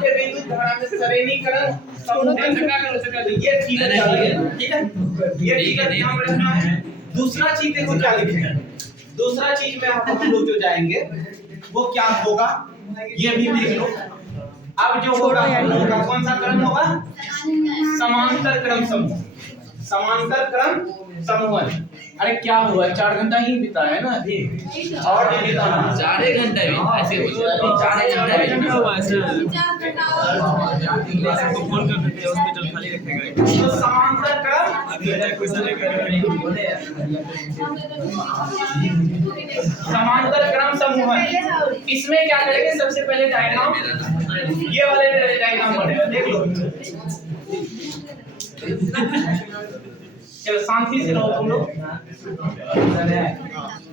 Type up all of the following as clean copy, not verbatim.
पे विद्युत धारा में सरणीकरण समूहन ये फिगर चल रही है, ठीक है। ये फिगर ध्यान में रखना है। दूसरा चीज देखो क्या लिखेंगे, दूसरा चीज में हम लोग जो जाएंगे वो क्या होगा ये भी देख लो। अब जो होगा कौन सा क्रम होगा, समांतर क्रम समूह, समांतर क्रम समूहन। अरे क्या हुआ, 4 घंटा ही बिता है ना अभी, और नहीं बिता 4 घंटा ऐसे हो 4 घंटा हुआ सर। तो फोन कर देते हैं, हॉस्पिटल खाली रखेगा। तो समांतर क्रम समांतर क्रम समूहन, इसमें क्या करेंगे, सबसे पहले डायग्राम, ये वाले डायग्राम बनेगा, देख लो। चलो शांति से रहो तुम लोग।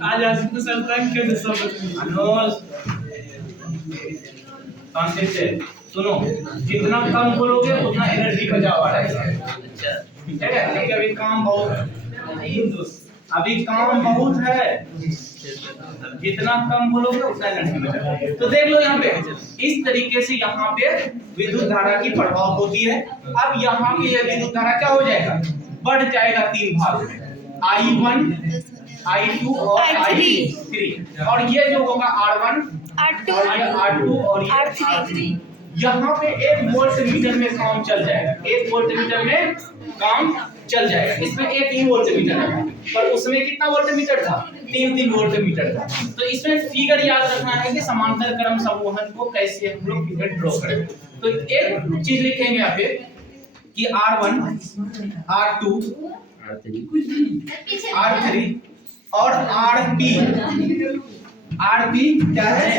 आज तो सर तक के सब शांति से सुनो, जितना कम बोलोगे उतना एनर्जी बचाव रहेगा। ठीक है, क्योंकि अभी काम बहुत है, जितना कम बोलोगे उतना एनर्जी बचाओगे। तो देख लो यहाँ पे इस तरीके से यहाँ पे विद्युत धारा की प्रभाव होती है। अब यहाँ पे यह विद्युत धारा क्या हो जाएगा, बढ़ जाएगा 3 भाग में, I1, I2 और I3, और ये जो होगा R1, R2 और ये R3। यहाँ पे 1 वोल्ट मीटर में काम चल जाएगा, 1 वोल्ट मीटर में काम चल जाएगा। इसमें 3 वोल्ट मीटर है, पर उसमें कितना वोल्ट मीटर था, 3 वोल्ट मीटर था। तो इसमें फिगर याद रखना है कि समांतर क्रम समूहन को कैसे हम लोग फिगर ड्रॉ करें। तो एक चीज लिखेंगे यहाँ पे कि R1, R2, R3 और RP क्या है,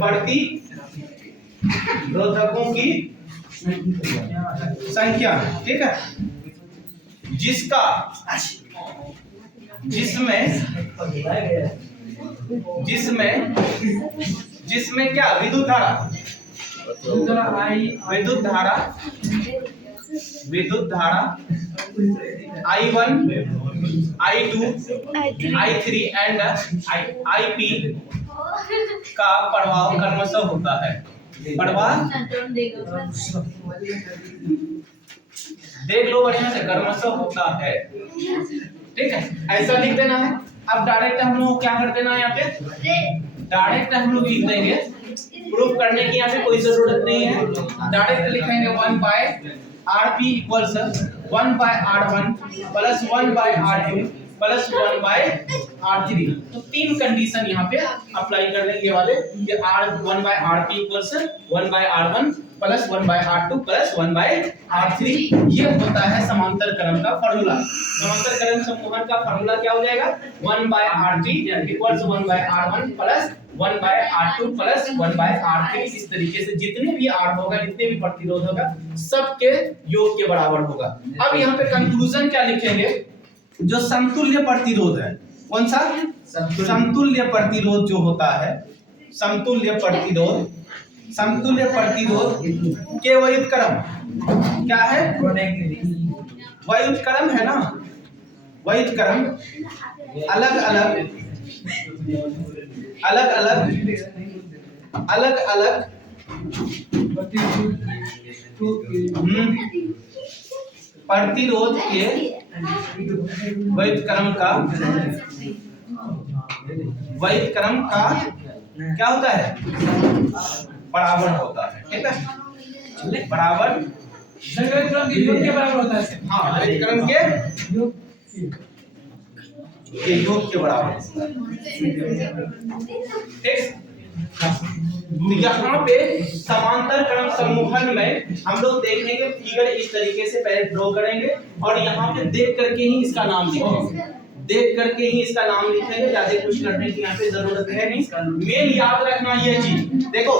बढ़ती रोधकों की संख्या, ठीक है, जिसमें क्या विद्युत धारा I1, I2, I3 and IP का प्रभाव क्रमशः होता है। प्रभाव देख लो बढ़िया से, क्रमशः होता है, ठीक है, ऐसा लिख देना है। अब डायरेक्ट हम लोग क्या कर देना है, यहाँ पे डायरेक्ट हम लोग लिख देंगे, प्रूफ करने की यहाँ पे कोई जरूरत नहीं है। डायरेक्ट लिखेंगे 1 by RP equals 1 by R1 plus 1 by R2 plus 1 by R3। तो 3 कंडीशन यहाँ पे अप्लाई कर देंगे वाले, ये R1 by RP equals 1 by R1 plus 1 by R2 plus 1 by R3। ये होता है समांतर क्रम का फॉर्मूला। समांतर क्रम समूहन का फॉर्मूला क्या हो जाएगा, 1 by R3 equals 1 by R1 plus 1 by R2 plus 1 by R3। इस तरीके से जितने भी R होगा, जितने भी प्रतिरोध होगा, सबके योग के बराबर होगा। अब यहाँ पे कंक्लूजन क्या लिखेंगे, जो समतुल्य प्रतिरोध है, कौन सा, समतुल्य प्रतिरोध जो होता है, समतुल्य प्रतिरोध के व्युत्क्रम क्या है, व्युत्क्रम है ना, व्युत्क्रम अलग अलग प्रतिरोध के व्युत्क्रम का क्या होता है, बराबर होता है, ठीक है, बराबर क्रम के योग के बराबर होता है। हाँ, व्युत्क्रम के योग के बराबर होता है, ठीक। यहाँ पे समांतर क्रम समूहन में हम लोग देखेंगे फिगर इस तरीके से पहले ड्रॉ करेंगे, और यहाँ पे देख करके ही इसका नाम लिखेंगे, ज्यादा कुछ करने की यहाँ पे जरूरत है नहीं। मेन याद रखना ये चीज, देखो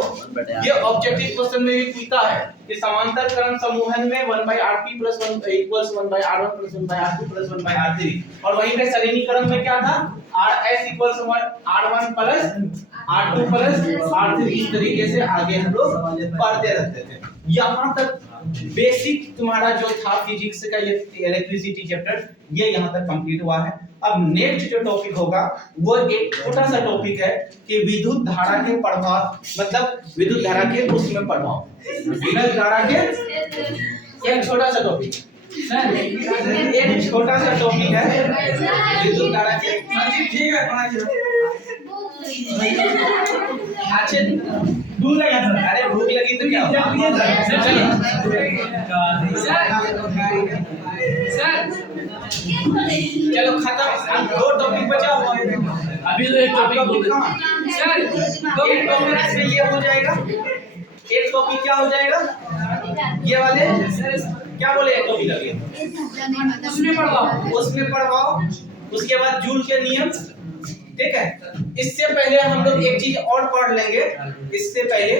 ये ऑब्जेक्टिव क्वेश्चन में भी पूछता है कि समांतर क्रम समूहन में 1 by RP plus 1 equals 1 by R1 plus 1 by R2 plus 1 by R3, और वहीं पे सरणीकरण में क्या था, RS equals R1 plus R2 plus R3। इस तरीके से आगे हम लोग पढ़ते रहते थे। यहाँ तक बेसिक तुम्हारा जो था फिजिक्स का ये इलेक्ट्रिसिटी चैप्टर ये यहाँ तक कंप्लीट हुआ है। अब नेक्स्ट जो टॉपिक होगा वो एक छोटा सा टॉपिक है कि विद्युत धारा के प्रभाव, मतलब विद्युत धारा के उसमें प्रभाव, विद्युत धारा के एक छोटा सा टॉपिक सर, एक छोटा सा टॉपिक है विद्युत धारा के। ठीक है अच्छे भूख लगा सर, अरे भूख लगी तो क्या हुआ सर, चलिए सर चलो खत्म, अब 2 टॉपिक बचा हुआ है। अभी तो एक टॉपिक सर, एक टॉपिक से ये हो जाएगा, एक टॉपिक क्या हो जाएगा ये वाले क्या बोले, एक टॉपिक लगे उसमें प्रभाव, उसके बाद जूल के नियम। ठीक है, इससे पहले हम लोग एक चीज और पढ़ लेंगे, इससे पहले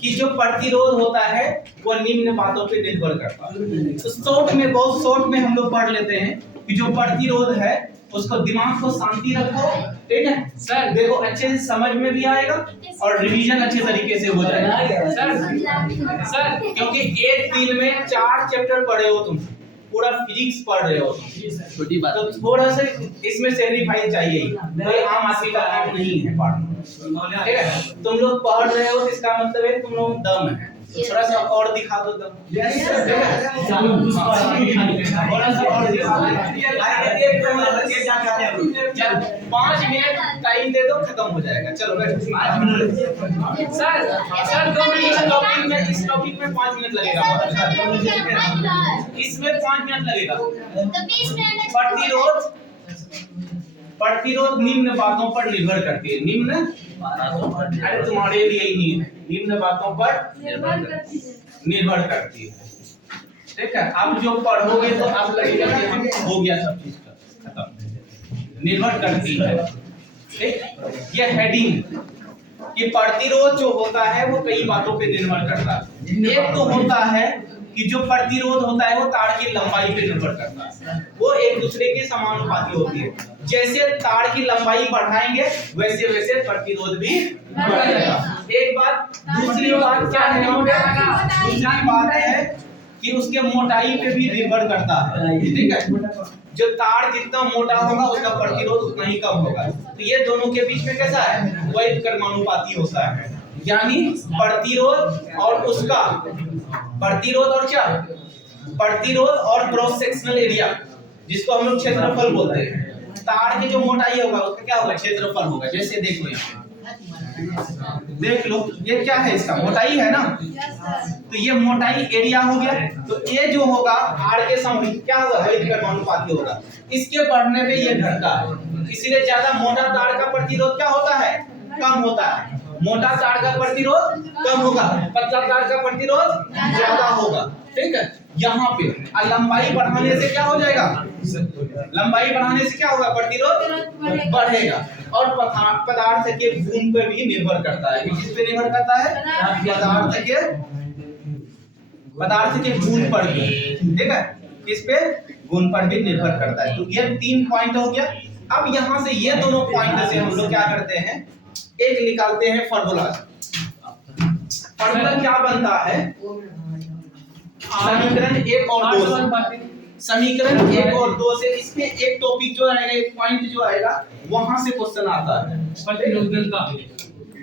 कि जो प्रतिरोध होता है वो निम्न बातों पे निर्भर करता है। तो शॉर्ट में, बहुत शॉर्ट में हम लोग पढ़ लेते हैं कि जो प्रतिरोध है उसको दिमाग को शांति रखो। ठीक है सर, देखो अच्छे से समझ में भी आएगा और रिवीजन अच्छे तरीके से हो जाएगा सर, क्योंकि एक दिन में 4 चैप्टर पढ़े हो तुम, पूरा फिजिक्स पढ़ रहे हो, छोटी बात, तो थोड़ा सा इसमें सेक्रीफाइस चाहिए ही, कोई आम आदमी का काम नहीं है पढ़ना। ठीक है, तुम लोग पढ़ रहे हो इसका मतलब है तुम लोग दम है, थोड़ा सा और दिखा दो दम, थोड़ा सा और दिखा दो, 5 मिनट टाइम दे दो, खत्म हो जाएगा। चलो बैठो सर 2 मिनट, इस टॉपिक में 5 मिनट लगेगा, इसमें 5 मिनट लगेगा। प्रतिरोध निम्न बातों पर निर्भर करती है, निम्न, अरे तुम्हारे लिए ही नहीं है, निम्न बातों पर निर्भर करती है। ठीक है, आप जो पढ़ोगे तो आप लगेगा कि हम हो गया सब चीज खत्म, निर्भर करती है। ठीक, ये हेडिंग कि प्रतिरोध जो होता है वो कई बातों पे निर्भर करता है। एक तो होता है कि जो प्रतिरोध होता है वो तार की लंबाई पे निर्भर करता है, वो एक दूसरे के समानुपाती होती है। जैसे तार की लंबाई बढ़ाएंगे वैसे वैसे प्रतिरोध भी बढ़ेगा। एक बात, दूसरी बात क्या है, दूसरी बात है कि उसके मोटाई पे भी निर्भर करता है। ठीक है, जो तार जितना मोटा होगा उसका प्रतिरोध उतना ही कम होगा। तो ये दोनों के बीच में कैसा है, वही कर्मानुपाती होता है, यानी प्रतिरोध और उसका, प्रतिरोध और क्या, प्रतिरोध और क्रॉस सेक्शनल एरिया, जिसको हम लोग क्षेत्रफल बोलते हैं। तार की जो मोटाई होगा उसका क्या होगा, क्षेत्रफल होगा। जैसे देख लो यहाँ, देख लो ये क्या है, इसका मोटाई है ना, तो ये मोटाई एरिया हो गया। तो ये जो होगा आर के सम क्या होगा, वही कर्मानुपाती होगा। इसके बढ़ने पे ये घटता है, इसलिए ज्यादा मोटा तार का प्रतिरोध क्या होता है, कम होता है। मोटा तार का प्रतिरोध कम होगा, पतला तार का प्रतिरोध ज्यादा होगा। ठीक है, यहाँ पे लंबाई बढ़ाने से क्या हो जाएगा, लंबाई बढ़ाने से क्या होगा, प्रतिरोध बढ़ेगा। और पदार्थ के गुण पे भी निर्भर करता है। किस पे निर्भर करता है, पदार्थ के गुण पर भी। ठीक है, किस पे, गुण पर भी निर्भर करता है। तो ये 3 पॉइंट हो गया। अब यहाँ से ये दोनों पॉइंट से हम लोग क्या करते हैं, एक निकालते हैं फॉर्मूला। फॉर्मूला क्या बनता है, समीकरण 1 और 2, समीकरण 1 और 2 से इसमें एक टॉपिक जो आएगा, एक पॉइंट जो आएगा, वहां से क्वेश्चन आता है प्रतिरोध का।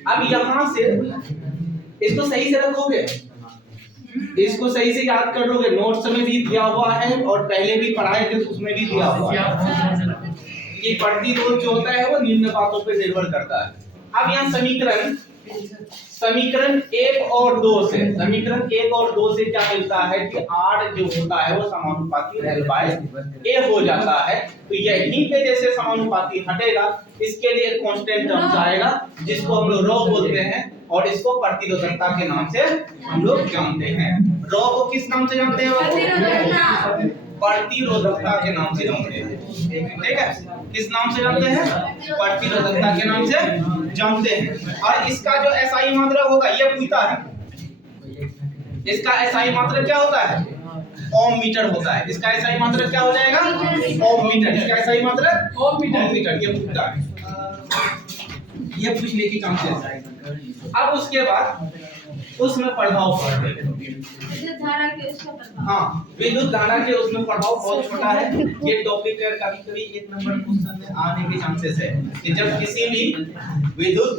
अब यहाँ से इसको सही से रखोगे, इसको सही से याद कर लोगे, नोट्स में भी दिया हुआ है और पहले भी पढ़ाए थे उसमें भी दिया हुआ है कि प्रतिरोध जो होता है वो निम्न बातों पर निर्भर करता है। अब यहाँ समीकरण 1 और 2 से, समीकरण 1 और 2 से क्या मिलता है कि R जो होता है वो समानुपाती L/A हो जाता है। तो यहीं पे जैसे समानुपाती हटेगा, इसके लिए कांस्टेंट टर्म आएगा जिसको हम लोग रॉ बोलते हैं, और इसको प्रतिरोधकता के नाम से हम लोग जानते हैं। रॉ को किस नाम से जानते हैं, प्रतिरोधकता के नाम से जानते हैं। ठीक है, किस नाम से जानते हैं, प्रतिरोधकता के नाम से जानते हैं। और इसका जो एसआई मात्रक होगा ये पूछता है, इसका एसआई मात्रक क्या होता है, ओम मीटर होता है। इसका एसआई मात्रक क्या हो जाएगा, ओम मीटर। इसका एसआई मात्रक ओम मीटर, ये पूछता है, ये पूछने की चांसेस है। अब उसके बाद उसमें प्रभाव पड़ रही है। धारा के उसका प्रभाव। हाँ, विद्युत धारा के उसमें प्रभाव बहुत छोटा है। ये टॉपिक कभी कभी 1 नंबर क्वेश्चन में आने के चांसेस है कि जब किसी भी विद्युत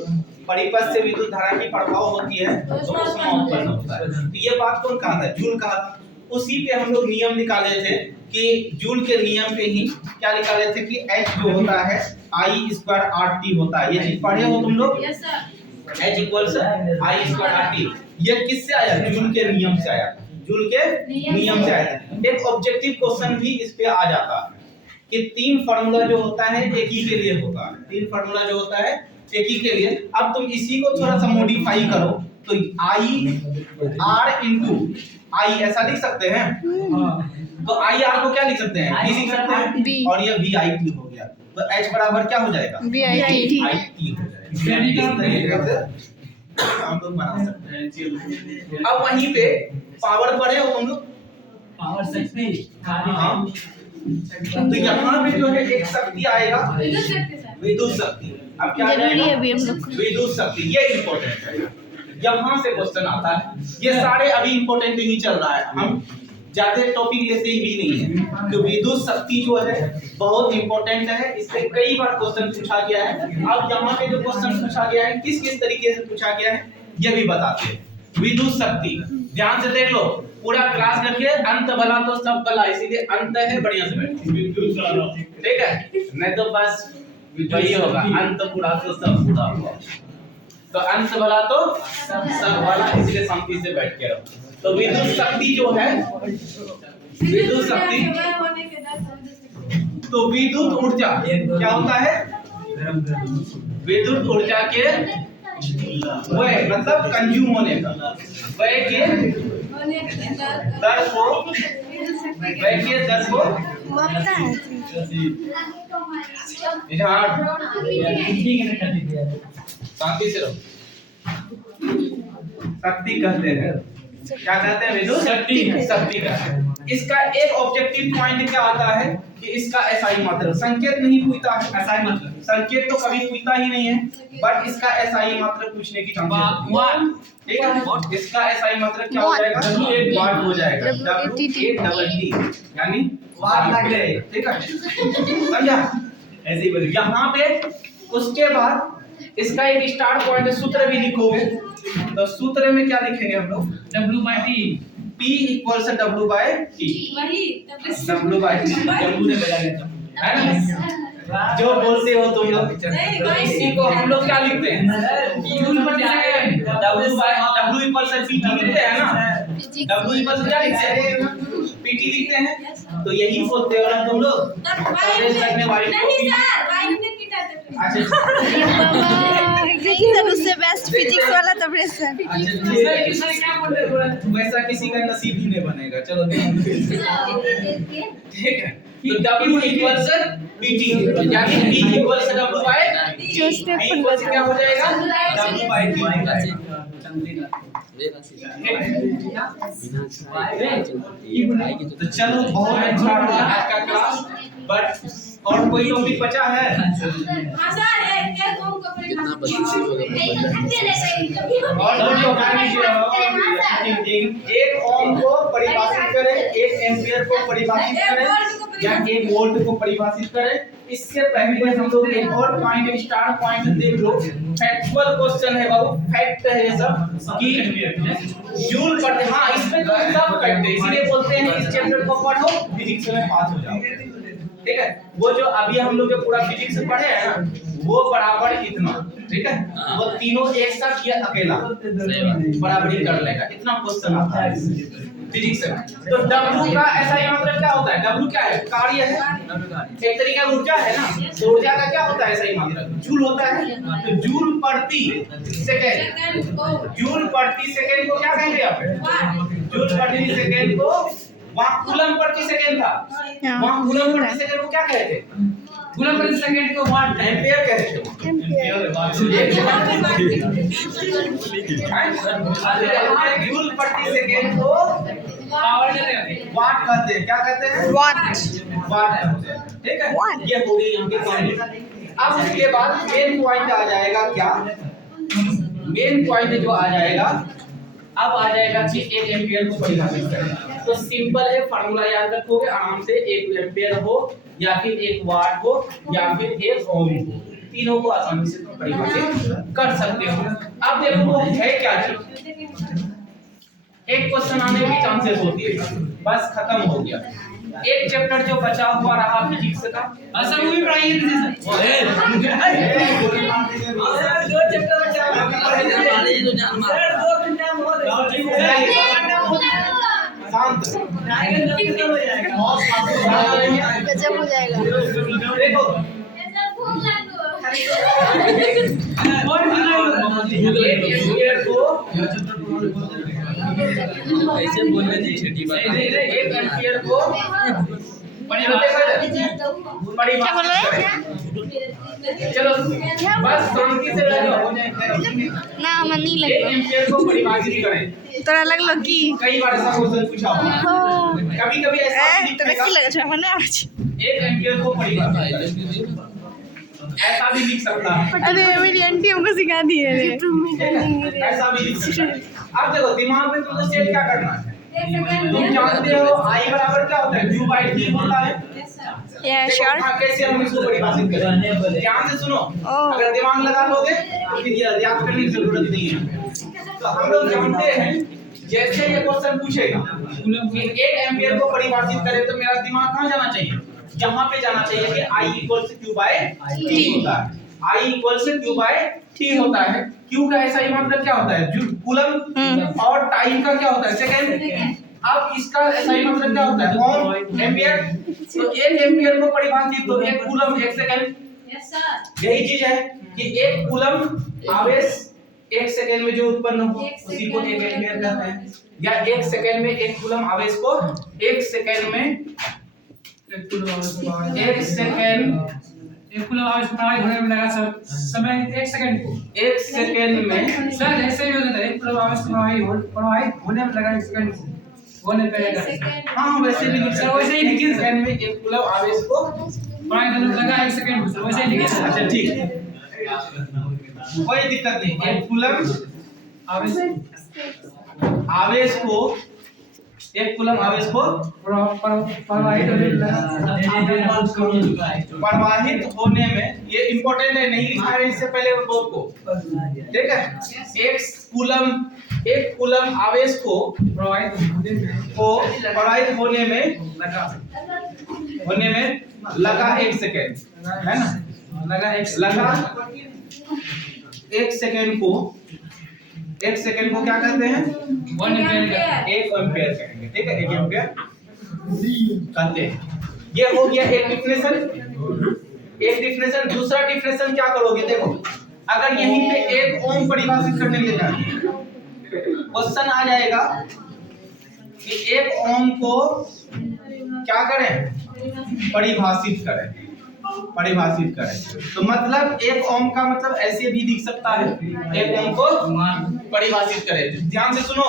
परिपथ से विद्युत धारा की प्रभाव होती है तो उसमें उत्पन्न होता है। तो ये बात कौन कहा था? जूल कहा था। उसी पे हम लोग नियम निकाले थे कि जूल के नियम पे ही क्या निकाले थे कि H जो होता है I² RT होता है। ये चीज पढ़े हो तुम लोग? Yes sir. H = I² RT। ये किससे आया? जूल के नियम से आया। जूल के नियम से आया। एक ऑब्जेक्टिव क्वेश्चन भी इस पे आ जाता है कि 3 फार्मूला जो होता है एक ही के लिए होता है। 3 फार्मूला जो होता है एक ही के लिए। अब तुम इसी को थोड़ा सा मॉडिफाई करो तो I R I ऐसा लिख सकते हैं। तो IR को क्या लिख सकते हैं? B लिख सकते हैं। और ये VIT हो गया। तो H बराबर क्या हो जाएगा? VIT हो जाएगा। हम लोग बना सकते हैं। अब वहीं पे पावर पढ़े हो तुम लोग? पावर शक्ति हाँ। तो यहाँ पे जो है एक शक्ति आएगा, विद्युत शक्ति सर। विद्युत शक्ति। अब क्या जरूरी आएगा? है अभी हम लोग को। विद्युत शक्ति, ये इम्पोर्टेंट है। यहाँ से क्वेश्चन आता है। ये सारे अभी इम्पोर्टेंट नहीं चल रहा है, हम ज्यादा टॉपिक लेते ही भी नहीं है। तो विद्युत शक्ति जो है बहुत इंपॉर्टेंट है, इससे कई बार क्वेश्चन पूछा गया है। अब यहाँ पे जो क्वेश्चन पूछा गया है किस किस तरीके से पूछा गया है ये भी बताते हैं। विद्युत शक्ति ध्यान से देख लो, पूरा क्लास करके अंत भला तो सब भला, इसीलिए अंत है, बढ़िया से बैठो, ठीक है? नहीं तो बस वही होगा, अंत बुरा तो सब बुरा होगा। तो अंत भला तो सब भला, इसलिए शांति से बैठ के रहो। तो विद्युत शक्ति जो है, विद्युत शक्ति, होने के 10 तो विद्युत ऊर्जा क्या होता है? विद्युत ऊर्जा के वह मतलब कंज्यूम होने का वह के दर को, वह के दर को शांति से रहो। शक्ति कहते हैं, क्या कहते हैं? विद्युत शक्ति, शक्ति कहते हैं। इसका एक ऑब्जेक्टिव पॉइंट क्या आता है कि इसका SI मात्रक संकेत नहीं पूछता है। SI मात्रक संकेत तो कभी पूछता ही नहीं है, बट इसका SI मात्रक पूछने की चांसेस है। ठीक है? इसका SI मात्रक क्या हो जाएगा? वाट हो जाएगा। WATT यानी वाट लग रहे, ठीक है? समझा? ऐसे ही बोलो। यहाँ पे उसके बाद इसका एक स्टार्ट पॉइंट सूत्र भी लिखोगे, तो सूत्र में क्या लिखेंगे हम लोग? W/T, P = W/T, वही W/T, W ने बजा लिया है ना? जो बोलते हो तुम लोग, तो इसी को हम लोग क्या लिखते हैं? जूल पर जाएंगे, W = PT लिखते हैं ना? W = क्या लिखते हैं? PT लिखते हैं। तो यही बोलते हो ना तुम लोग? नहीं सर, वाई ने कितना नहीं सर, उससे बेस्ट फिजिक्स वाला तो बेस्ट है। क्या बोल रहे हो? वैसा किसी का नसीब ही नहीं बनेगा। चलो ठीक है। तो W = PT यानी P = W/T, क्या हो जाएगा? W/T। तो चलो बहुत अच्छा रहा आपका क्लास, बट और कोई टॉपिक बचा है? हां सर, एक ओम को कितना बच्चे एक ओम को परिभाषित करें, 1 एम्पियर को परिभाषित करें या 1 वोल्ट को परिभाषित करें। इससे पहले हम लोग एक और पॉइंट, स्टार्ट पॉइंट देख लो। फैक्चुअल क्वेश्चन है बाबू, फैक्ट है ये सब कि जूल पर, हाँ इसमें तो सब फैक्ट है, इसीलिए बोलते हैं इस चैप्टर को पढ़ो फिजिक्स में पास हो जाओ। ठीक है? वो जो अभी हम लोग जो पूरा फिजिक्स पढ़े हैं ना, वो बराबर इतना, ठीक है? वो तीनों एक साथ ये अकेला बराबरी कर लेगा, इतना क्वेश्चन आता है फिजिक्स में। तो W का SI मात्रक क्या होता है? W क्या है? कार्य है, एक तरीका ऊर्जा है ना? तो ऊर्जा का क्या होता है SI मात्रक? जूल होता है। तो जूल प्रति सेकंड, जूल प्रति सेकंड को क्या कहेंगे आप? जूल प्रति सेकंड को, वहाँ कूलम प्रति सेकंड था, वहाँ कूलम प्रति सेकंड को क्या कहते थे? कूलम प्रति सेकंड को वाट, एम्पियर कहते थे। जूल प्रति सेकंड को पावर कहते हैं, वाट कहते हैं। क्या कहते हैं? वाट, वाट कहते हैं। ठीक है? ये हो गई यहाँ की पॉइंट। अब उसके बाद मेन पॉइंट आ जाएगा क्या? मेन पॉइंट जो आ जाएगा, अब आ जाएगा कि 1 एम्पियर को परिभाषित करें। तो सिंपल है, फार्मूला याद रखोगे आराम से। 1 एम्पियर हो या फिर 1 वाट हो या फिर 1 ओम हो, तीनों को आसानी से तुम परिभाषित कर सकते हो। अब देखो वो है क्या चीज, एक क्वेश्चन आने की चांसेस होती है, बस खत्म हो गया। एक चैप्टर जो बचा हुआ रहा फिजिक्स का, सर वो भी पढ़ाइए सर। दो चैप्टर बचा कॉलेज तो जान मार शांत गजब हो जाएगा। देखो एक एम्पियर को ऐसे बोलने दी छठी बात। 1 एम्पियर को क्या बोल रहे हैं? चलो बस शांति से बैठो, हो जाएगा। ना मन नहीं 1 लगेगा। एम्पियर को परिभाषित करें। तोरा लगलो की कई बार ऐसा क्वेश्चन पूछा होगा, कभी-कभी ऐसा भी तोरा लिखेगा की लगे छै मने आज 1 एम्पियर को परिभाषित करें। ऐसा भी लिख सकता है, अरे मेरी आंटी हमको सिखा दी है रे। ऐसा भी लिख सकता है। अब देखो दिमाग में तुमको सेट क्या करना है, तुम जानते हो I बराबर क्या होता है, Q/T होता है। या देखो, श्योर। कैसे हम इसको परिभाषित करें, ध्यान से सुनो। अगर दिमाग लगा लोगे तो फिर याद करने की जरूरत नहीं है। तो हम लोग जानते हैं जैसे ये क्वेश्चन पूछेगा कि 1 एम्पियर को परिभाषित करें, तो मेरा दिमाग कहाँ जाना चाहिए, यहाँ पे जाना चाहिए कि I = Q/T होता है। I = Q/T होता है। Q का ऐसा ही मतलब क्या होता है, कूलम, और टाइम का क्या होता है, सेकंड। अब इसका ऐसा ही मतलब क्या होता है, ओम, एम्पियर। तो 1 एम्पियर को परिभाषित, तो 1 कूलम 1 सेकंड। Yes sir. यही चीज है कि 1 कूलम आवेश 1 सेकंड में जो उत्पन्न हो उसी को 1 एम्पियर कहते हैं। या 1 सेकंड में 1 कूलम आवेश को 1 सेकंड में 1 सेकंड 1 कूलम आवेश प्रवाहित होने में लगा सर समय 1 सेकंड को 1 सेकंड में सर ऐसे ही होता है। 1 कूलम आवेश प्रवाहित होने में लगा 1 सेकंड को होने पे हाँ वैसे भी लिख सकते, वैसे ही लिखिए सेकंड में 1 कूलम आवेश को प्रवाहित होने में लगा 1 सेकंड को वैसे ही लिखिए सर। अच्छा ठीक है, कोई दिक्कत नहीं। 1 कूलम आवेश को 1 कूलम आवेश को प्रवाहित होने में लगा प्रवाहित होने में, ये इंपॉर्टेंट है, नहीं लिखा है इससे पहले बोल को, ठीक है। 1 कूलम आवेश को प्रवाहित होने में लगा 1 सेकंड, है ना, लगा 1 सेकंड को 1 सेकंड को क्या कहते हैं, 1 एम्पियर 1 एम्पियर कहेंगे, ठीक है। 1 एम्पियर कहते हैं। ये हो गया एक डिफिनेशन। दूसरा डिफिनेशन क्या करोगे, देखो अगर यहीं पे 1 ओम परिभाषित करने के लिए क्वेश्चन आ जाएगा कि 1 ओम को क्या करें, परिभाषित करें। तो मतलब 1 ओम का मतलब ऐसे भी दिख सकता है, 1 ओम को परिभाषित करें। ध्यान से सुनो,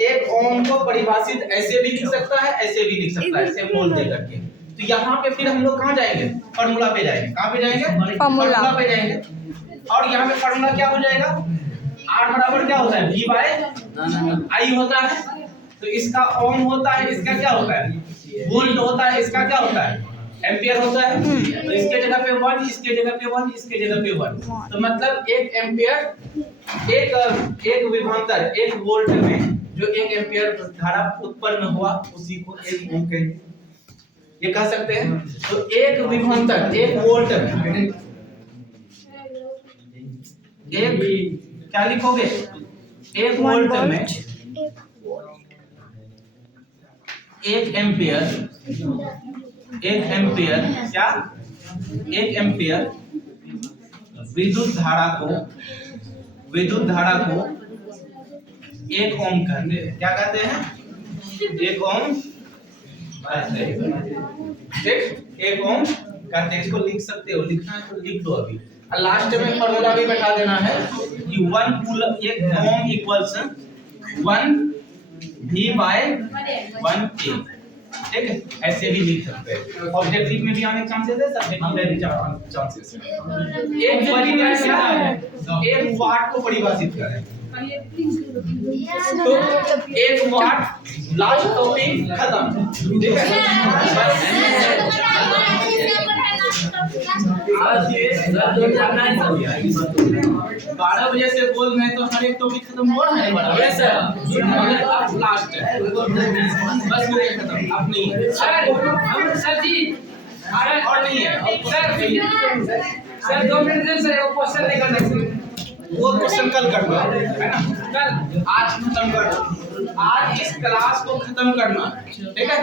1 ओम को परिभाषित ऐसे भी लिख सकता है, ऐसे भी लिख सकता है, सेम बोल दे करके। तो यहाँ पे फिर हम लोग कहाँ जाएंगे, फार्मूला पे जाएंगे। कहाँ पे जाएंगे, फार्मूला पे जाएंगे। और यहाँ पे फार्मूला क्या हो जाएगा, R बराबर क्या होता है, V/I होता है। तो इसका ओम होता है, इसका क्या होता है, वोल्ट होता है, इसका क्या होता है, एम्पियर होता है। तो इसके जगह पे 1, इसके जगह पे 1, इसके जगह पे 1। तो मतलब 1 एम्पियर एक विभवांतर 1 वोल्ट में जो 1 एम्पियर धारा उत्पन्न हुआ उसी को 1 ओम कहेंगे, ये कह सकते हैं। तो 1 विभवांतर 1 वोल्ट में क्या लिखोगे, 1 वोल्ट में 1 एम्पियर क्या, 1 एम्पियर विद्युत धारा को 1 ओम कहते हैं। क्या कहते हैं, 1 ओम कहते हैं, ठीक। 1 ओम कहते हैं। इसको लिख सकते हो, लिखना है तो लिख दो अभी। लास्ट में फॉर्मूला भी बैठा देना है कि 1 coulomb 1 Om equals 1 V/1 A, ठीक है। ऐसे भी लिख सकते हैं। ऑब्जेक्टिव में भी आने के चांसेस है, सब्जेक्टिव में भी चांसेस है। 1 वाट को परिभाषित करें, तो एक वाट लास्ट टॉपिक खत्म, ठीक है। आज ये 12 बजे से बोल रहे हैं तो हर एक टॉपिक खत्म हो रहा है बड़ा। यस सर, मगर अब लास्ट है, बस ये खत्म, अब नहीं है सर जी और नहीं है सर 2 मिनट दे सर, वो क्वेश्चन निकालना है। वो क्वेश्चन कल करना है ना, कल आज खत्म करना, आज इस क्लास को खत्म करना, ठीक है,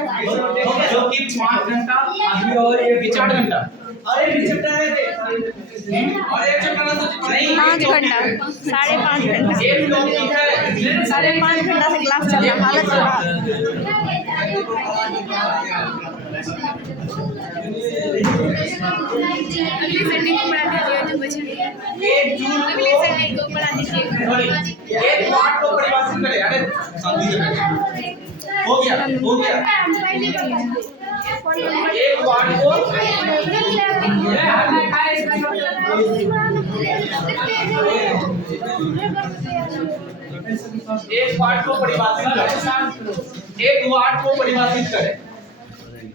जो कि 5 घंटा अभी और ये 4 घंटा। अरे चैप्टर है और एक चैप्टर नहीं 5 घंटा 5.5 घंटा एक टॉपिक है 5.5 घंटा से क्लास चल रहा, हालत खराब। अगले संडे को पढ़ा दीजिए जो बचे हुए हैं। 1 जून अगले को संडे को पढ़ा दीजिए। एक वाट को परिभाषित करें। अरे शांति से बैठिए। हो गया एक वाट को एक वाट को परिभाषित करें, एक वाट को परिभाषित करें।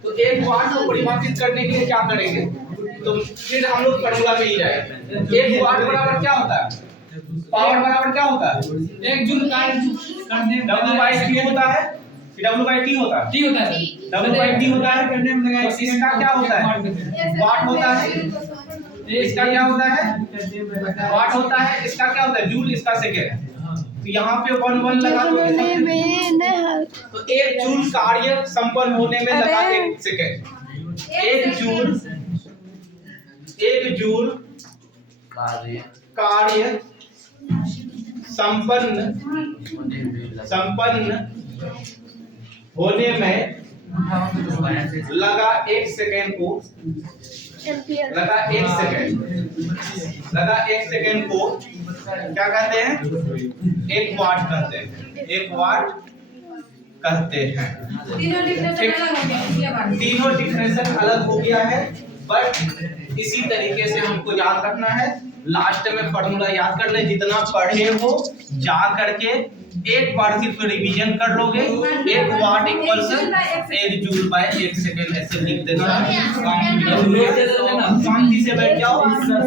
तो एक वाट को परिभाषित करने के लिए क्या करेंगे, तो फिर हम लोग फॉर्मूला पे ही जाएंगे। एक वाट बराबर क्या होता है, पावर बराबर क्या होता है, 1 जूल का करने W/T होता है, W/T होता है, टी होता है W/T होता है। करने में लगा। तो इसका क्या होता है, वाट होता है, इसका क्या होता है, वाट होता है, इसका क्या होता है, जूल, इसका सेकेंड। तो यहाँ पे 1 लगा दो, तो 1 जूल कार्य संपन्न होने में लगा 1 सेकेंड। 1 जूल कार्य संपन्न होने में लगा 1 सेकेंड को लगा 1 सेकेंड को क्या कहते हैं, 1 वाट कहते हैं, 1 वाट कहते हैं। तीनों डिफरेंशियल अलग हो गया है, बट इसी तरीके से हमको याद रखना है। लास्ट में फॉर्मूला याद कर ले, जितना पढ़े हो जा करके एक बार सिर्फ रिवीजन कर लोगे। 1 वाट इक्वल्स 1 जूल बाय 1 सेकेंड, ऐसे लिख देना। शांति से बैठ जाओ,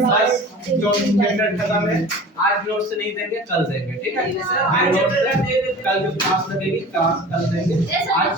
बस जो चैप्टर खत्म है। आज नोट्स नहीं देंगे, कल देंगे, ठीक है। कल जो क्लास लगेगी, क्लास कल देंगे। आज